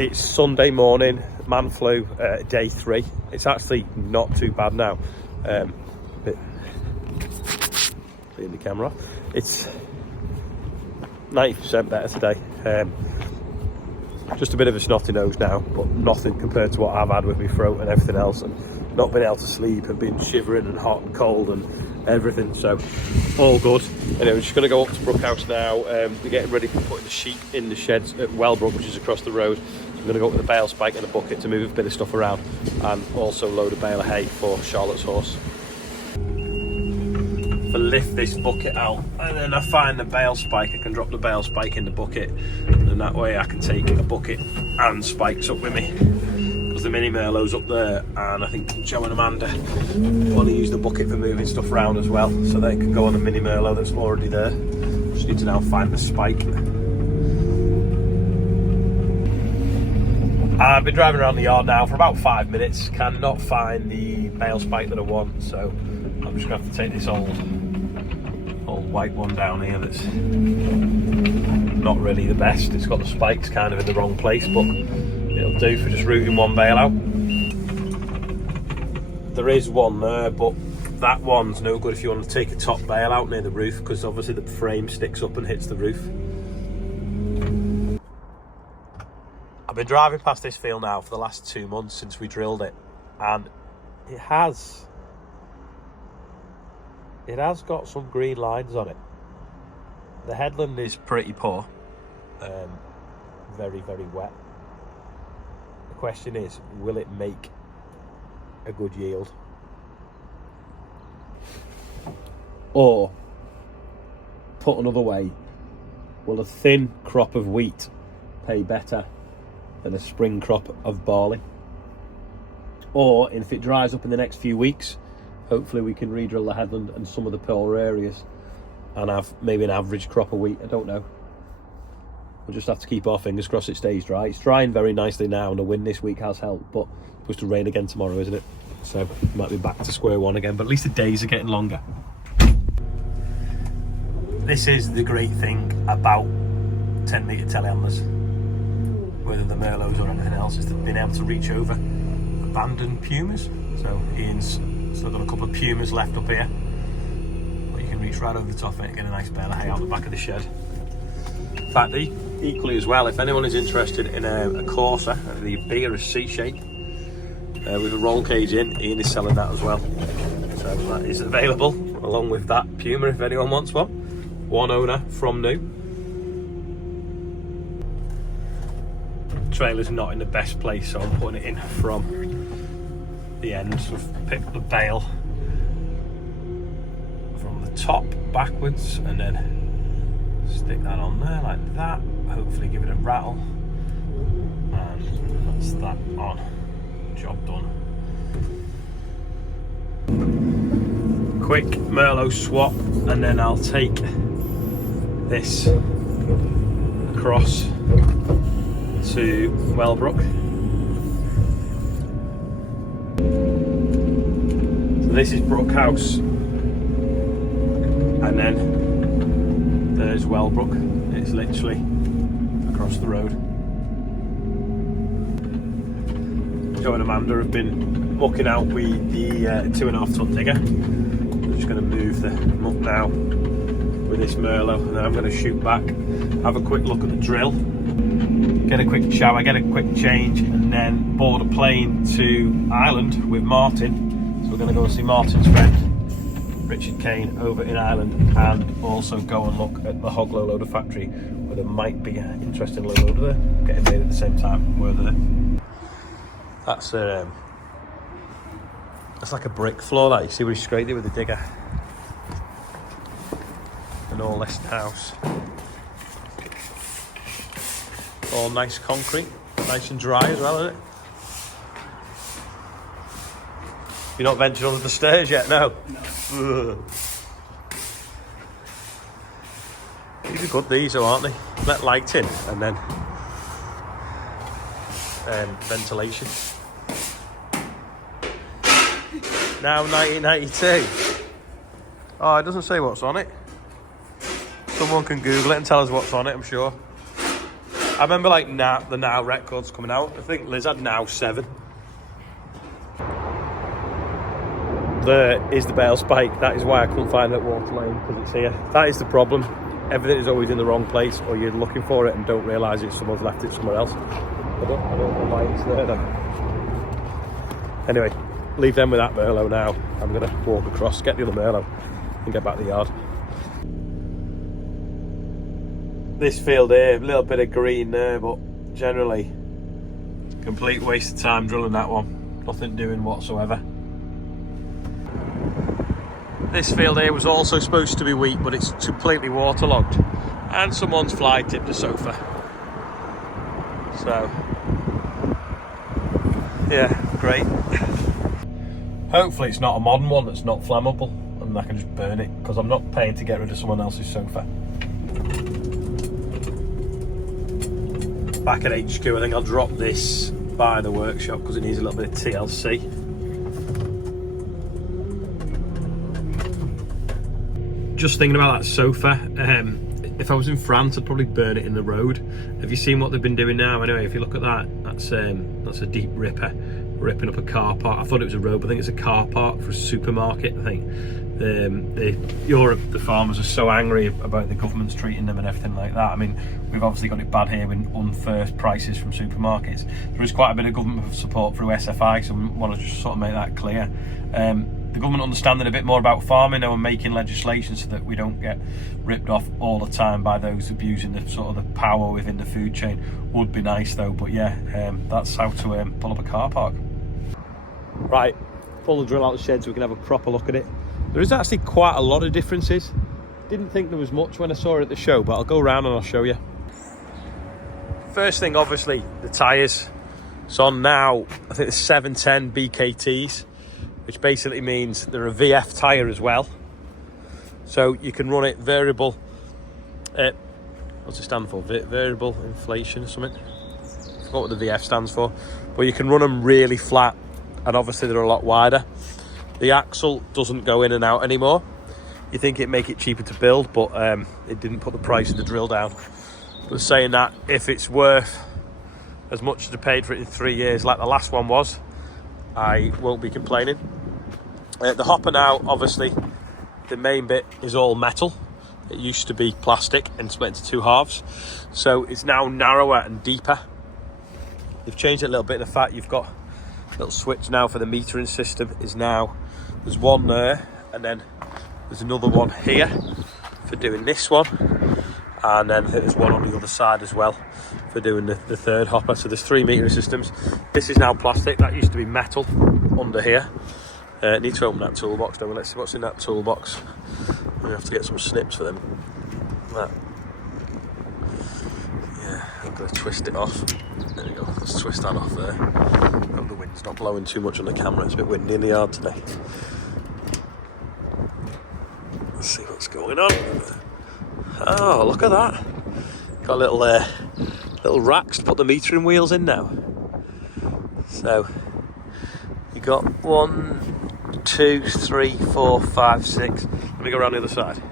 It's Sunday morning, man flu, day 3. It's actually not too bad now. Clean the camera off. It's 90% better today. Just a bit of a snotty nose now, but nothing compared to what I've had with my throat and everything else, and not being able to sleep and being shivering and hot and cold and everything, so all good. Anyway, we're just going to go up to Brookhouse now. We're getting ready for putting the sheep in the sheds at Wellbrook, which is across the road. So we're going to go up with a bale spike and a bucket to move a bit of stuff around, and also load a bale of hay for Charlotte's horse. If I lift this bucket out and then I find the bale spike, I can drop the bale spike in the bucket, and that way I can take a bucket and spikes up with me, because the mini Merlot's up there, and I think Joe and Amanda want to use the bucket for moving stuff around as well, so they can go on the mini Merlot that's already there. Just need to now find the spike. I've been driving around the yard now for about 5 minutes, cannot find the bale spike that I want, so I'm just going to have to take this old white one down here that's not really the best. It's got the spikes kind of in the wrong place, but it'll do for just routing one bale out. There is one there, but that one's no good if you want to take a top bale out near the roof, because obviously the frame sticks up and hits the roof. I've been driving past this field now for the last 2 months since we drilled it, and it has got some green lines on it. The headland is pretty poor, very, very wet. The question is, will it make a good yield? Or, put another way, will a thin crop of wheat pay better than a spring crop of barley? Or, if it dries up in the next few weeks, hopefully we can re-drill the headland and some of the poorer areas and have maybe an average crop of wheat. I don't know. We'll just have to keep our fingers crossed it stays dry. It's drying very nicely now, and the wind this week has helped, but it's supposed to rain again tomorrow, isn't it? So it might be back to square one again, but at least the days are getting longer. This is the great thing about 10-metre telehandlers, whether the Merlots or anything else, is being able to reach over abandoned pumas. So Ian's still got a couple of pumas left up here, but you can reach right over the top of it and get a nice bale of hay out the back of the shed. In fact, equally as well, if anyone is interested in a Corsa, the B or a C shape, with a roll cage in, Ian is selling that as well. So that is available along with that puma if anyone wants one. One owner from new. Trailer's not in the best place, so I'm putting it in from the end. So I've picked the bale from the top backwards and then stick that on there like that, hopefully give it a rattle, and that's that on. Job done. Quick Merlot swap, and then I'll take this across to Wellbrook. So this is Brookhouse, and then there's Wellbrook. It's literally across the road. Joe and Amanda have been mucking out with the 2.5 ton digger. I'm just going to move the muck now with this Merlot, and then I'm going to shoot back, have a quick look at the drill, get a quick shower, get a quick change, and then board a plane to Ireland with Martin. So we're going to go and see Martin's friend Richard Kane over in Ireland, and also go and look at the hog low loader factory, where there might be an interesting low loader there getting made at the same time. We're there. That's like a brick floor, that you see where he scraped it with the digger. An all list house. All nice concrete, nice and dry as well, isn't it? You're not ventured under the stairs yet, no? No. These are good, these though, aren't they? Let light in and then ventilation. Now 1992. Oh, it doesn't say what's on it. Someone can Google it and tell us what's on it, I'm sure. I remember like the Now records coming out. I think Liz had Now 7. There is the bale spike. That is why I couldn't find it at Water Lane, because it's here. That is the problem. Everything is always in the wrong place, or you're looking for it and don't realise it. Someone's left it somewhere else. I don't know why it's there though. Anyway, leave them with that Merlot now. I'm going to walk across, get the other Merlot and get back to the yard. This field here, a little bit of green there, but generally complete waste of time drilling that one. Nothing doing whatsoever. This field here was also supposed to be wheat, but it's completely waterlogged, and someone's fly tipped a sofa. So yeah, great. Hopefully it's not a modern one that's not flammable and I can just burn it, because I'm not paying to get rid of someone else's sofa. Back at HQ, I think I'll drop this by the workshop because it needs a little bit of TLC. Just thinking about that sofa, if I was in France I'd probably burn it in the road. Have you seen what they've been doing now? Anyway, if you look at that, that's a deep ripper ripping up a car park. I thought it was a road, but I think it's a car park for a supermarket. I think Europe, the farmers are so angry about the government's treating them and everything like that. I mean, we've obviously got it bad here with unfair prices from supermarkets. There is quite a bit of government support through SFI, so I want to just sort of make that clear. The government understanding a bit more about farming and making legislation so that we don't get ripped off all the time by those abusing the sort of the power within the food chain would be nice though. But yeah, that's how to pull up a car park. Right, pull the drill out the shed so we can have a proper look at it. There is actually quite a lot of differences. Didn't think there was much when I saw it at the show, but I'll go around and I'll show you. First thing, obviously, the tyres. It's on now, I think the 710 BKTs, which basically means they're a VF tyre as well. So you can run it variable, what's it stand for? Variable inflation or something. I forgot what the VF stands for. But you can run them really flat, and obviously they're a lot wider. The axle doesn't go in and out anymore. You think it'd make it cheaper to build, but it didn't put the price of the drill down. But saying that, if it's worth as much as I paid for it in 3 years, like the last one was, I won't be complaining. The hopper now, obviously, the main bit is all metal. It used to be plastic and split into two halves. So it's now narrower and deeper. They've changed it a little bit. The fact you've got a little switch now for the metering system is now, there's one there, and then there's another one here for doing this one. And then I think there's one on the other side as well for doing the third hopper. So there's 3 metering systems. This is now plastic. That used to be metal under here. Need to open that toolbox though. Let's see what's in that toolbox. We have to get some snips for them. That. Yeah, I'm going to twist it off. There we go. Let's twist that off there. Hope the wind's not blowing too much on the camera. It's a bit windy in the yard today. Let's see what's going on. Oh, look at that. Got little racks to put the metering wheels in now. So you got 1, 2, 3, 4, 5, 6. Let me go around the other side.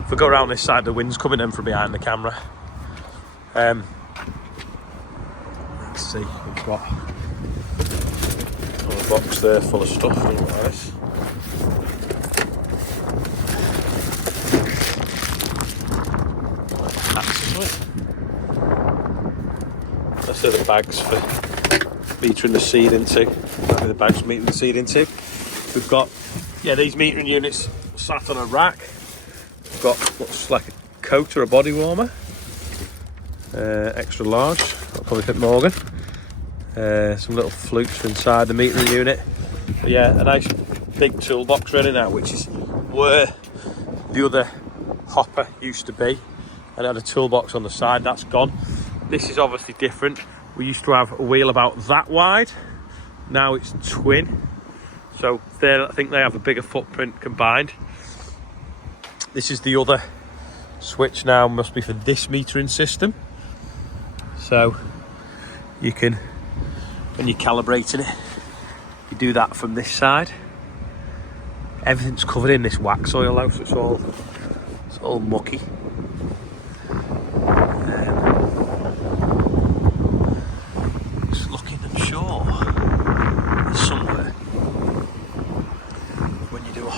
If we go around this side, the wind's coming in from behind the camera. Let's see, we've got a box there full of stuff. Nice. That's the bags for metering the seed into. The bags for metering the seed into. We've got, these metering units sat on a rack. We've got what's like a coat or a body warmer. Extra large, I'll probably fit Morgan. Some little flutes inside the metering unit. But yeah, a nice big toolbox ready now, which is where the other hopper used to be. And it had a toolbox on the side, that's gone. This is obviously different. We used to have a wheel about that wide. Now it's twin. So I think they have a bigger footprint combined. This is the other switch now, must be for this metering system. So you can, when you're calibrating it, you do that from this side. Everything's covered in this wax oil though, so it's all mucky.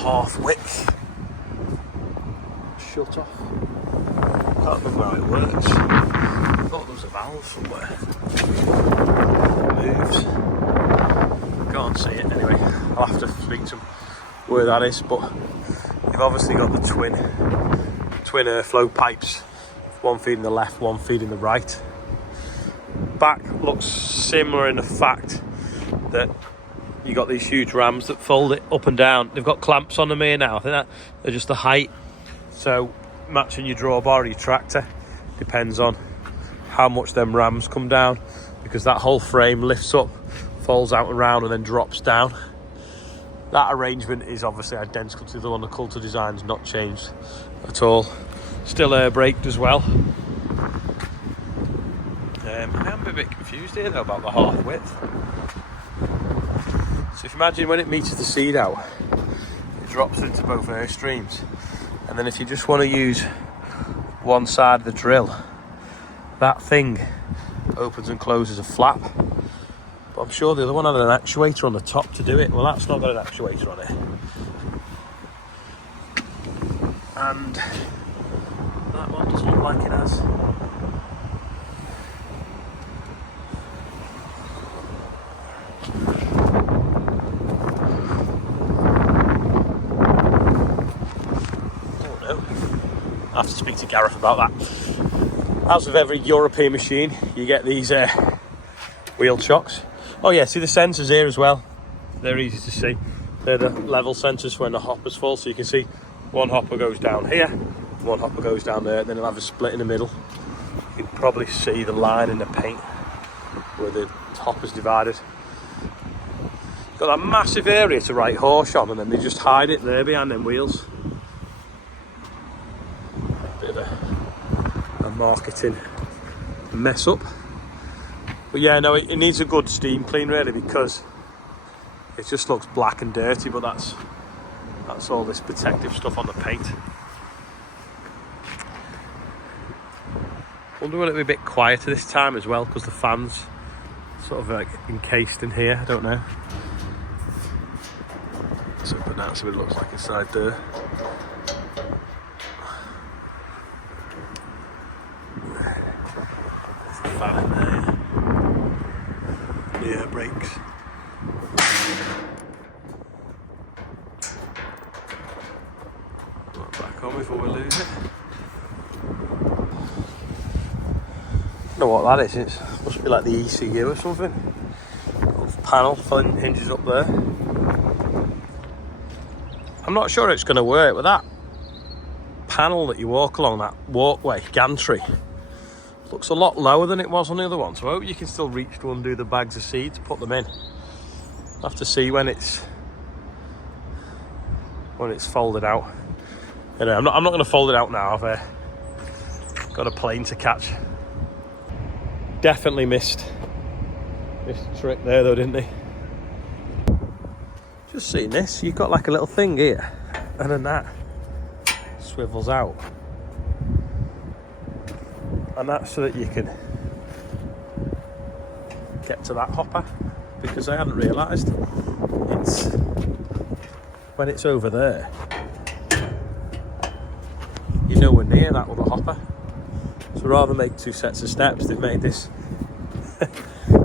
half width shut off. Can't remember how it works. I thought there was a valve somewhere. It moves. Can't see it anyway. I'll have to speak to them where that is, but you've obviously got the twin airflow pipes. One feeding the left, one feeding the right. Back looks similar in the fact that you got these huge rams that fold it up and down. They've got clamps on them here now. I think that they're just the height. So matching your drawbar or your tractor depends on how much them rams come down, because that whole frame lifts up, folds out and round, and then drops down. That arrangement is obviously identical to the one the Coulter design's, not changed at all. Still air braked as well. I'm a bit confused here though about the half width. So if you imagine when it meets the seed out, it drops into both air streams, and then if you just want to use one side of the drill, that thing opens and closes a flap. But I'm sure the other one had an actuator on the top to do it. Well, that's not got an actuator on it. And that one doesn't look like it has. Oh no. I have to speak to Gareth about that. As with every European machine, you get these wheel chocks. Oh yeah, see the sensors here as well. They're easy to see. They're the level sensors when the hoppers fall. So you can see one hopper goes down here, one hopper goes down there, then it'll have a split in the middle. You can probably see the line in the paint where the hopper's divided. Got that massive area to write horse on, and then they just hide it there behind them wheels. Bit of a marketing mess up. But yeah, no, it needs a good steam clean really, because it just looks black and dirty, but that's all this protective stuff on the paint. Wonder will it be a bit quieter this time as well, because the fan's sort of like encased in here, I don't know. Let's open that so it looks like inside there. There's the fan in there. The air brakes. Put that back on before we lose it. I don't know what that is. It must be like the ECU or something. Little panel hinges up there. I'm not sure it's going to work with that panel that you walk along, that walkway gantry. Looks a lot lower than it was on the other one, so I hope you can still reach to undo the bags of seeds, put them in. I'll have to see when it's folded out. Anyway, I'm not going to fold it out now. I've got a plane to catch. Definitely missed the trick there though, didn't they? Just seeing this, you've got like a little thing here, and then that swivels out. And that's so that you can get to that hopper, because I hadn't realised when it's over there, you're nowhere near that other hopper. So rather than make two sets of steps, they've made this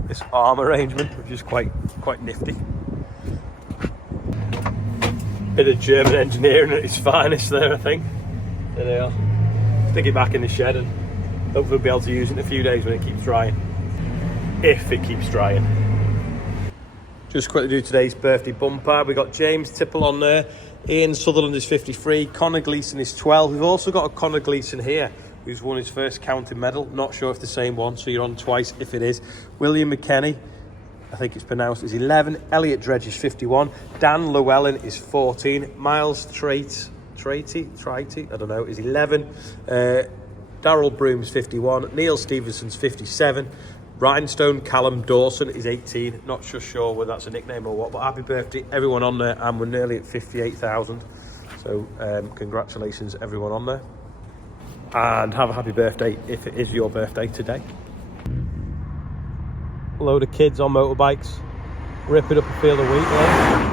this arm arrangement, which is quite nifty. Bit of German engineering at its finest there, I think. There they are. Stick it back in the shed and hopefully we'll be able to use it in a few days when it keeps drying. If it keeps drying. Just quickly do today's birthday bumper. We got James Tipple on there. Ian Sutherland is 53. Connor Gleeson is 12. We've also got a Connor Gleeson here who's won his first county medal. Not sure if the same one, so you're on twice if it is. William McKenny, I think it's pronounced, is 11. Elliot Dredge is 51. Dan Llewellyn is 14. Miles Traity, I don't know, is 11. Darryl Broom's 51. Neil Stevenson's 57. Rhinestone Callum Dawson is 18. Not sure whether that's a nickname or what, but happy birthday everyone on there, and we're nearly at 58,000. So congratulations everyone on there. And have a happy birthday if it is your birthday today. A load of kids on motorbikes ripping up a field of wheat there.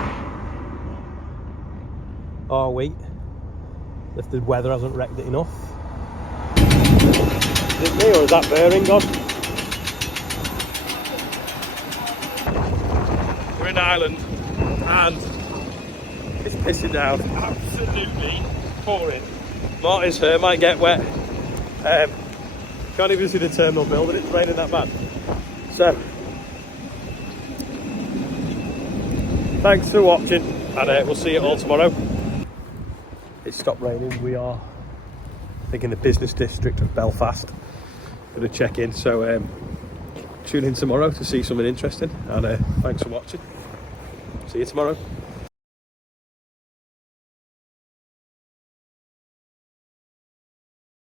car wait if the weather hasn't wrecked it enough. Is it me or is that bearing gone? We're in Ireland and it's pissing down, absolutely pouring. Martin's hair might get wet. Can't even see the terminal building, it's raining that bad. So, thanks for watching and we'll see you all tomorrow. It's stopped raining, we are I think in the business district of Belfast. Gonna check in, so tune in tomorrow to see something interesting and thanks for watching. See you tomorrow.